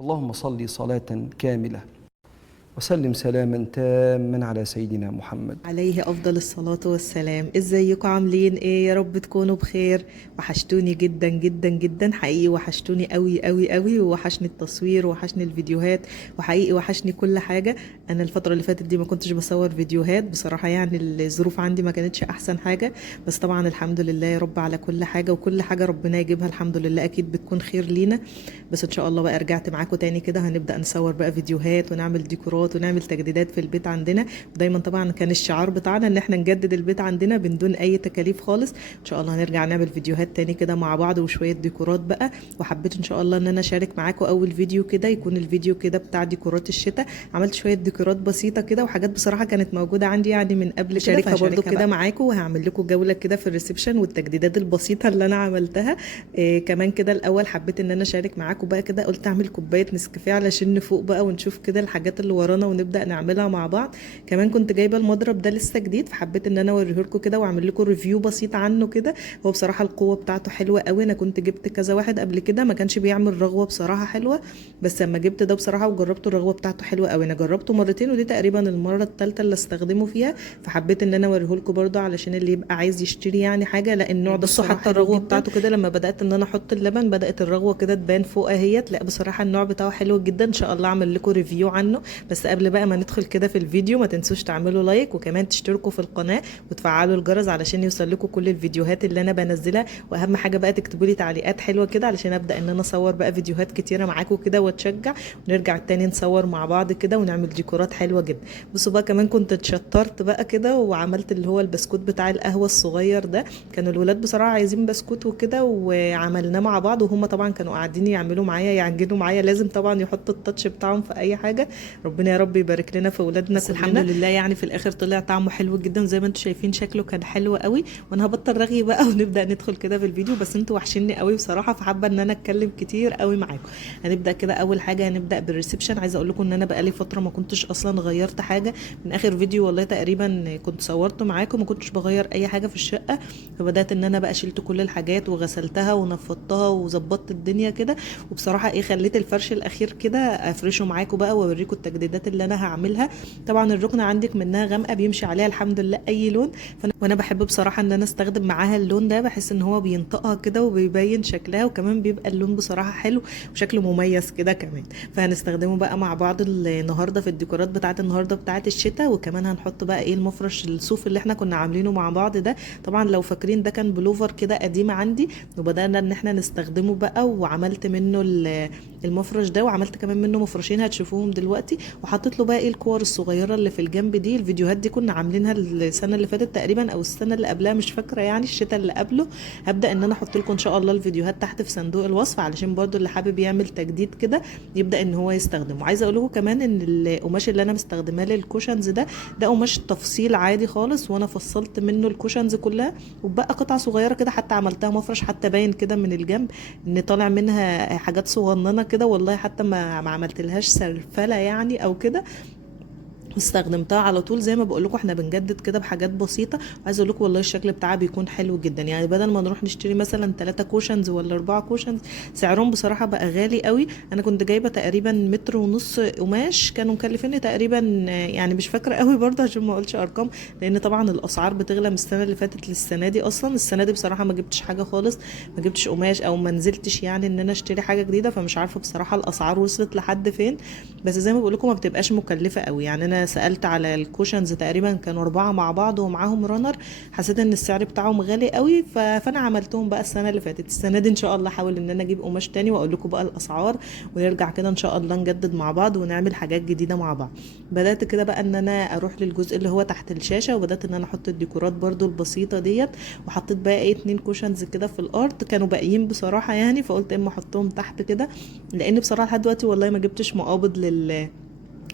اللهم صل صلاة كاملة وسلم سلاما تاما على سيدنا محمد. عليه أفضل الصلاة والسلام. ازيكم عاملين ايه؟ يا رب تكونوا بخير. وحشتوني جدا جدا جدا حقيقي، وحشتوني قوي قوي قوي، ووحشني التصوير ووحشني الفيديوهات، وحقيقي وحشني كل حاجة. انا الفترة اللي فاتت دي ما كنتش بصور فيديوهات بصراحة، يعني الظروف عندي ما كانتش احسن حاجة، بس طبعا الحمد لله يا رب على كل حاجة، وكل حاجة ربنا يجيبها الحمد لله اكيد بتكون خير لينا. بس ان شاء الله بقى رجعت معاكم تاني كده، هنبدأ نصور بقى فيديوهات ونعمل ديكورات ونعمل تجديدات في البيت عندنا. ودايما طبعا كان الشعار بتاعنا ان احنا نجدد البيت عندنا بدون اي تكاليف خالص. ان شاء الله هنرجع نعمل فيديوهات تاني كده مع بعض وشوية ديكورات بقى. وحبيت ان شاء الله ان انا اشارك معاكم اول فيديو كده يكون الفيديو كده بتاع ديكورات الشتاء. عملت شوية ديكورات بسيطة كده وحاجات بصراحة كانت موجودة عندي يعني من قبل، شاركها برضو كده معاكم، وهعمل لكم جولة كده في الريسبشن والتجديدات البسيطة اللي انا عملتها. كمان كده الاول حبيت ان انا اشارك معاكم بقى كده، قلت اعمل كوباية نسكافيه علشان نفوق بقى ونشوف كده الحاجات اللي ورانا ونبدأ نعملها مع بعض. كمان كنت جايبه المضرب ده لسه جديد، فحبيت ان انا اوريه لكم كده واعمل لكم ريفيو بسيط عنه كده. هو بصراحه القوه بتاعته حلوه قوي، انا كنت جبت كذا واحد قبل كده ما كانش بيعمل رغوه بصراحه حلوه، بس لما جبت ده بصراحه وجربته الرغوه بتاعته حلوه قوي. انا جربته مرتين ودي تقريبا المره الثالثه اللي استخدمه فيها، فحبيت ان انا اوريه لكم برده علشان اللي يبقى عايز يشتري يعني حاجه. لا النوع ده بصوا حتى الرغوه بتاعته كده لما بدات ان انا احط اللبن بدات الرغوه كده تبان فوق اهيت. لا بصراحه النوع بتاعه حلو جدا، ان شاء الله اعمل لكم ريفيو عنه. بس قبل بقى ما ندخل كده في الفيديو ما تنسوش تعملوا لايك وكمان تشتركوا في القناه وتفعلوا الجرس علشان يوصل لكم كل الفيديوهات اللي انا بنزلها. واهم حاجه بقى تكتبوا لي تعليقات حلوه كده علشان ابدا ان انا اصور بقى فيديوهات كتيره معاكم كده واتشجع، ونرجع تاني نصور مع بعض كده ونعمل ديكورات حلوه جدا. بصوا بقى كمان كنت اتشطرت بقى كده وعملت اللي هو البسكوت بتاع القهوه الصغير ده. كانوا الولاد بصراحه عايزين بسكوت وكده وعملناه مع بعض، وهم طبعا كانوا قاعدين يعملوا معايا يعجنوا معايا، لازم طبعا يحطوا التاتش بتاعهم في اي حاجه. ربنا يا رب يبارك لنا في اولادنا كلنا. الحمد لله يعني في الاخر طلع طعمه حلو جدا زي ما انتم شايفين، شكله كان حلو قوي. وانا هبطل رغي بقى ونبدا ندخل كده في الفيديو، بس انتوا وحشني قوي بصراحه، فحابه ان انا اتكلم كتير قوي معاكم. هنبدا كده اول حاجه هنبدا بالريسبشن. عايزه اقول لكم ان انا بقالي فتره ما كنتش اصلا غيرت حاجه من اخر فيديو، والله تقريبا كنت صورته معاكم ما كنتش بغير اي حاجه في الشقه. فبدات ان انا بقى شلت كل الحاجات وغسلتها ونفضتها وظبطت الدنيا كده. وبصراحه ايه خليت الفرش الاخير كده افرشه معاكم بقى واوريكم التجديدات اللي انا هعملها. طبعا الركنه عندك منها غامقه بيمشي عليها الحمد لله اي لون، وانا بحب بصراحه ان انا استخدم معاها اللون ده، بحس ان هو بينطقها كده وبيبين شكلها، وكمان بيبقى اللون بصراحه حلو وشكله مميز كده كمان. فهنستخدمه بقى مع بعض النهارده في الديكورات بتاعه النهارده بتاعه الشتاء. وكمان هنحط بقى ايه المفرش الصوف اللي احنا كنا عاملينه مع بعض ده. طبعا لو فاكرين ده كان بلوفر كده قديم عندي، وبدانا ان احنا نستخدمه بقى، وعملت منه المفرش ده، وعملت كمان منه مفرشين هتشوفوهم دلوقتي. وحطيت له بقى ايه الكور الصغيره اللي في الجنب دي. الفيديوهات دي كنا عاملينها السنه اللي فاتت تقريبا او السنه اللي قبلها مش فاكره، يعني الشتاء اللي قبله. هبدا ان انا احط لكم ان شاء الله الفيديوهات تحت في صندوق الوصف علشان برضو اللي حابب يعمل تجديد كده يبدا ان هو يستخدمه. عايزه اقول لكم كمان ان القماش اللي انا مستخدماه للكوشنز ده قماش تفصيل عادي خالص، وانا فصلت منه الكوشنز كلها وبقى قطع صغيره كده، حتى عملتها مفرش حتى باين كده من الجنب ان طالع منها حاجات صغننه كده، والله حتى ما عملتلهاش سرفله يعني او كده، استخدمتها على طول. زي ما بقول لكم احنا بنجدد كده بحاجات بسيطه. وعايزه اقول لكم والله الشكل بتاعها بيكون حلو جدا، يعني بدل ما نروح نشتري مثلا 3 كوشنز ولا 4 كوشنز سعرهم بصراحه بقى غالي قوي. انا كنت جايبه تقريبا متر ونص قماش كانوا مكلفيني تقريبا، يعني مش فاكره قوي برضه عشان ما اقولش ارقام، لان طبعا الاسعار بتغلى من السنه اللي فاتت للسنه دي. اصلا السنه دي بصراحه ما جبتش حاجه خالص، ما جبتش قماش او ما نزلتش يعني ان انا اشتري حاجه جديده، فمش عارفه بصراحه الاسعار وصلت لحد فين. بس زي ما بقول لكم ما بتبقاش مكلفه قوي. يعني انا سالت على الكوشنز تقريبا كانوا 4 مع بعض ومعاهم رانر، حسيت ان السعر بتاعهم غالي قوي، فانا عملتهم بقى السنه اللي فاتت. السنه دي ان شاء الله احاول ان انا اجيب قماش تاني واقول لكم بقى الاسعار، ونرجع كده ان شاء الله نجدد مع بعض ونعمل حاجات جديده مع بعض. بدات كده بقى ان انا اروح للجزء اللي هو تحت الشاشه، وبدات ان انا احط الديكورات برده البسيطه ديت. وحطيت بقى ايه 2 كوشنز كده في الارض كانوا باقيين بصراحه يعني، فقلت اما احطهم تحت كده، لان بصراحه لحد دلوقتي والله ما جبتش مقابض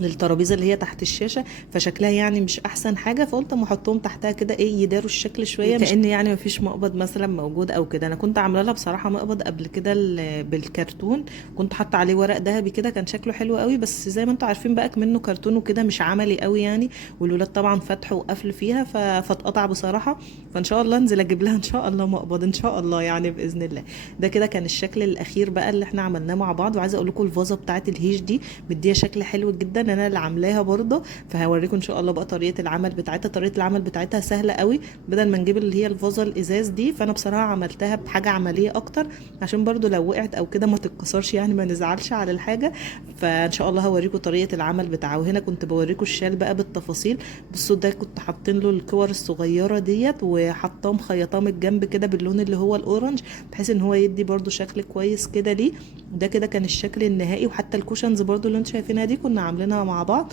للترابيزه اللي هي تحت الشاشه، فشكلها يعني مش احسن حاجه، فقلت اما احطهم تحتها كده ايه يداروا الشكل شويه، كأن يعني مفيش مقبض مثلا موجود او كده. انا كنت عامله لها بصراحه مقبض قبل كده بالكرتون، كنت حاطه عليه ورق ذهبي كده، كان شكله حلو قوي، بس زي ما انتم عارفين بقى منه كرتون وكده مش عملي قوي يعني، والولاد طبعا فتحوا وقفل فيها فاتقطع بصراحه. فان شاء الله انزل اجيب لها ان شاء الله مقبض ان شاء الله يعني باذن الله. ده كده كان الشكل الاخير بقى اللي احنا عملناه مع بعض. وعايزه اقول لكم الفازه بتاعت الهيش دي مديها شكل حلو جدا، انا اللي عاملاها برضه، فهوريكم ان شاء الله بقى طريقه العمل بتاعتها. طريقه العمل بتاعتها سهله قوي، بدل ما نجيب اللي هي الفازه الازاز دي، فانا بصراحه عملتها بحاجه عمليه اكتر عشان برضو لو وقعت او كده ما تتكسرش يعني، ما نزعلش على الحاجه. فان شاء الله هوريكم طريقه العمل بتاعه. وهنا كنت بوريكم الشال بقى بالتفاصيل. بصوا ده كنت حاطين له الكور الصغيره ديت، وحطاه مخيطاه من الجنب كده باللون اللي هو الاورنج، بحيث ان هو يدي برضو شكل كويس كده ليه. ده كده كان الشكل النهائي. وحتى الكوشنز برضو اللي انتم شايفينها دي كنا عاملينها مع بعض.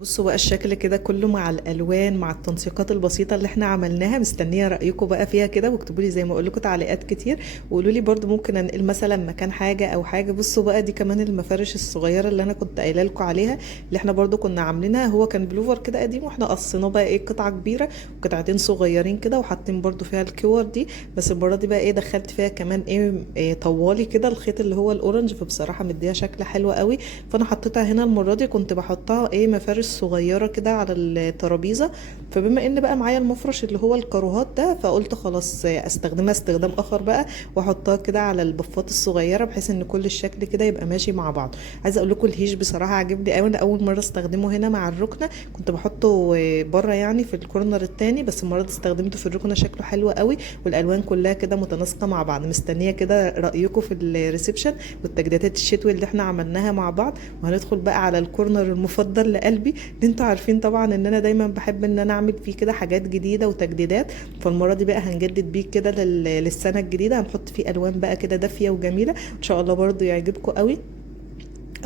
بصوا بقى الشكل كده كله مع الالوان مع التنسيقات البسيطه اللي احنا عملناها. مستنيه رايكم بقى فيها كده، واكتبوا لي زي ما اقول لكم تعليقات كتير، وقولوا لي برده ممكن انقل مثلا مكان حاجه او حاجه. بصوا بقى دي كمان المفارش الصغيره اللي انا كنت قايله لكم عليها، اللي احنا برده كنا عاملينها. هو كان بلوفر كده قديم، واحنا قصيناه بقى ايه قطعه كبيره وقطعتين صغيرين كده، وحاطين برده فيها الكور دي. بس المره دي بقى ايه دخلت فيها كمان إيه طوالي كده الخيط اللي هو الاورنج، فبصراحه مديها شكل حلو قوي. فانا حطيتها هنا المره دي، كنت بحطها ايه مفارش صغيره كده على الترابيزه. فبما ان بقى معايا المفرش اللي هو الكاروهات ده، فقلت خلاص استخدمها استخدام اخر بقى، واحطها كده على البفات الصغيره، بحيث ان كل الشكل كده يبقى ماشي مع بعض. عايزه اقول لكم الهيش بصراحه عجبني قوي. انا اول مره استخدمه هنا مع الركنه، كنت بحطه بره يعني في الكورنر التاني، بس المره دي استخدمته في الركنه، شكله حلو قوي، والالوان كلها كده متناسقه مع بعض. مستنيه كده رايكم في الريسبشن والتجديدات الشتوي اللي احنا عملناها مع بعض. وهندخل بقى على الكورنر المفضل لقلبي، اللي انتوا عارفين طبعا ان انا دايما بحب ان انا اعمل فيه كده حاجات جديده وتجديدات. فالمره دي بقى هنجدد بيه كده للسنه الجديده، هنحط فيه الوان بقى كده دافيه وجميله، ان شاء الله برضو يعجبكم قوي.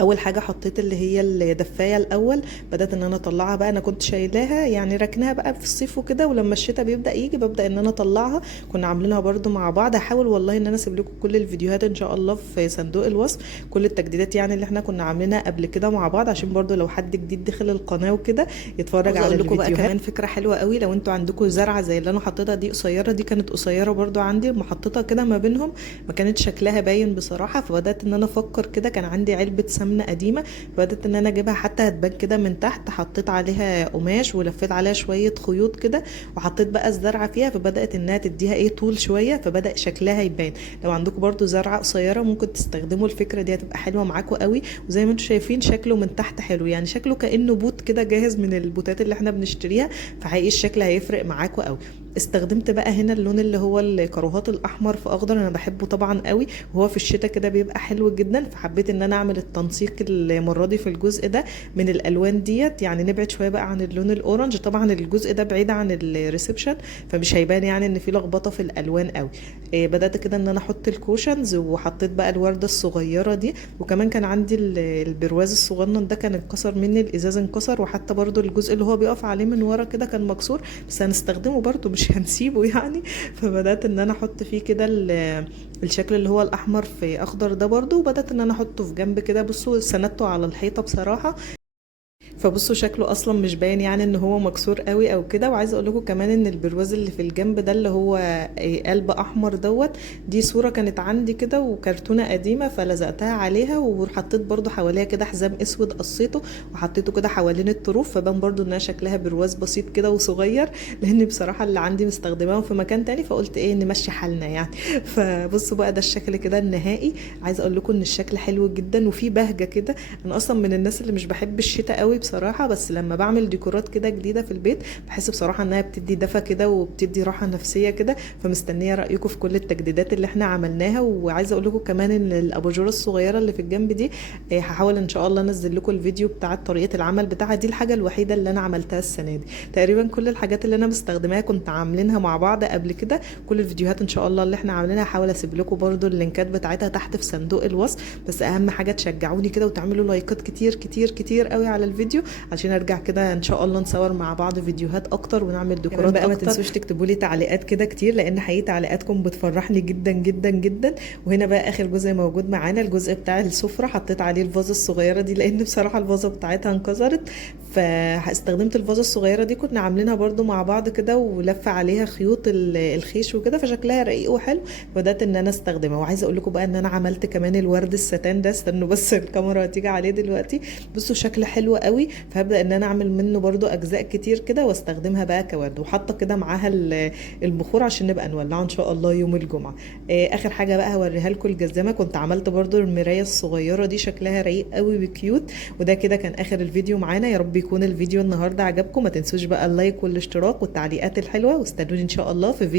اول حاجه حطيت اللي هي الدفايه الاول، بدات ان انا اطلعها بقى. انا كنت شايلاها يعني ركنها بقى في الصيف وكده، ولما الشتاء بيبدا يجي ببدا ان انا اطلعها. كنا عاملينها برده مع بعض. هحاول والله ان انا اسيب لكم كل الفيديوهات ان شاء الله في صندوق الوصف، كل التجديدات يعني اللي احنا كنا عاملينها قبل كده مع بعض، عشان برده لو حد جديد دخل القناه وكده يتفرج على الفيديوهات. بقى كمان فكره حلوه قوي، لو انتوا عندكم زرعه زي اللي انا حطيتها دي قصيره، دي كانت قصيره برده عندي، لما حطيتها كده ما بينهم ما كانت شكلها باين بصراحه. فبدات ان انا افكر كده، كان عندي علبه سمنه قديمه، بدأت ان انا اجيبها حتى هتبان كده من تحت، حطيت عليها قماش ولفيت عليها شويه خيوط كده، وحطيت بقى الزرعه فيها، فبدات انها تديها ايه طول شويه، فبدا شكلها يبان. لو عندكم برضو زرعه قصيره ممكن تستخدموا الفكره دي، هتبقى حلوه معاكم قوي. وزي ما انتم شايفين شكله من تحت حلو، يعني شكله كانه بوت كده جاهز من البوتات اللي احنا بنشتريها، فحقيقي الشكل هيفرق معاكم قوي. استخدمت بقى هنا اللون اللي هو الكاروهات الاحمر في اخضر، انا بحبه طبعا قوي، وهو في الشتاء كده بيبقى حلو جدا. فحبيت ان انا اعمل التنسيق المره دي في الجزء ده من الالوان ديت، يعني نبعد شويه بقى عن اللون الاورنج. طبعا الجزء ده بعيد عن الريسبشن، فمش هيبان يعني ان في لخبطه في الالوان قوي. بدات كده ان انا احط الكوشنز، وحطيت بقى الورده الصغيره دي، وكمان كان عندي البرواز الصغنن ده كان اتكسر مني، الازاز انكسر، وحتى برضو الجزء اللي هو بيقف عليه من ورا كده كان مكسور، بس هنستخدمه برضو مش هنسيبه يعني. فبدات ان انا احط فيه كده الشكل اللي هو الاحمر في اخضر ده برضو، وبدات ان انا احطه في جنب كده. بصوا سندته على الحيطه بصراحه، فبصوا شكله اصلا مش باين يعني ان هو مكسور قوي او كده. وعايزه اقول لكم كمان ان البرواز اللي في الجنب ده اللي هو قلب احمر دوت، دي صوره كانت عندي كده وكرتونه قديمه، فلزقتها عليها، وحطيت برضو حواليها كده حزام اسود قصيته وحطيته كده حوالين الطروف، فبان برضو انها شكلها برواز بسيط كده وصغير، لان بصراحه اللي عندي مستخدماه في مكان تاني، فقلت ايه نمشي حالنا يعني. فبصوا بقى ده الشكل كده النهائي. عايزه اقول لكم ان الشكل حلو جدا وفيه بهجه كده. انا اصلا من الناس اللي مش بحب الشتاء قوي بصراحه، بس لما بعمل ديكورات كده جديده في البيت بحس بصراحه انها بتدي دفى كده وبتدي راحه نفسيه كده. فمستنيه رايكم في كل التجديدات اللي احنا عملناها. وعايزه اقول لكم كمان ان الاباجوره الصغيره اللي في الجنب دي هحاول ان شاء الله انزل لكم الفيديو بتاع طريقه العمل بتاعها. دي الحاجه الوحيده اللي انا عملتها السنه دي. تقريبا كل الحاجات اللي انا بستخدمها كنت عاملينها مع بعض قبل كده. كل الفيديوهات ان شاء الله اللي احنا عاملينها هحاول اسيب لكم برده اللينكات بتاعتها تحت في صندوق الوصف. بس اهم حاجه تشجعوني كده وتعملوا لايكات كتير كتير كتير قوي على الفيديو، الفيديو عشان ارجع كده ان شاء الله نصور مع بعض فيديوهات اكتر ونعمل ديكورات بقى. ما تنسوش تكتبوا لي تعليقات كده كتير، لان حقيقي تعليقاتكم بتفرحني جدا جدا جدا. وهنا بقى اخر جزء موجود معانا، الجزء بتاع السفره، حطيت عليه الفازه الصغيره دي لان بصراحه الفازه بتاعتها انكسرت، فاستخدمت الفازه الصغيره دي، كنا عاملينها برده مع بعض كده ولفه عليها خيوط الخيش وكده، فشكلها رقيق وحلو، بدات ان انا استخدمها. وعايزه اقول لكم بقى ان انا عملت كمان الورد الستان ده، استنوا بس الكاميرا هتيجي عليه دلوقتي، بصوا شكله حلو قوي، فهبدا ان انا اعمل منه برده اجزاء كتير كده واستخدمها بقى كورد، وحاطه كده معاها البخور عشان نبقى نولعه ان شاء الله يوم الجمعه. اخر حاجه بقى هوريها لكم الجزامه، كنت عملت برده المرايه الصغيره دي، شكلها رقيق قوي وكيوت. وده كده كان اخر الفيديو معانا، يا رب يكون الفيديو النهارده عجبكم. ما تنسوش بقى اللايك والاشتراك والتعليقات الحلوه، واستنوني ان شاء الله في فيديو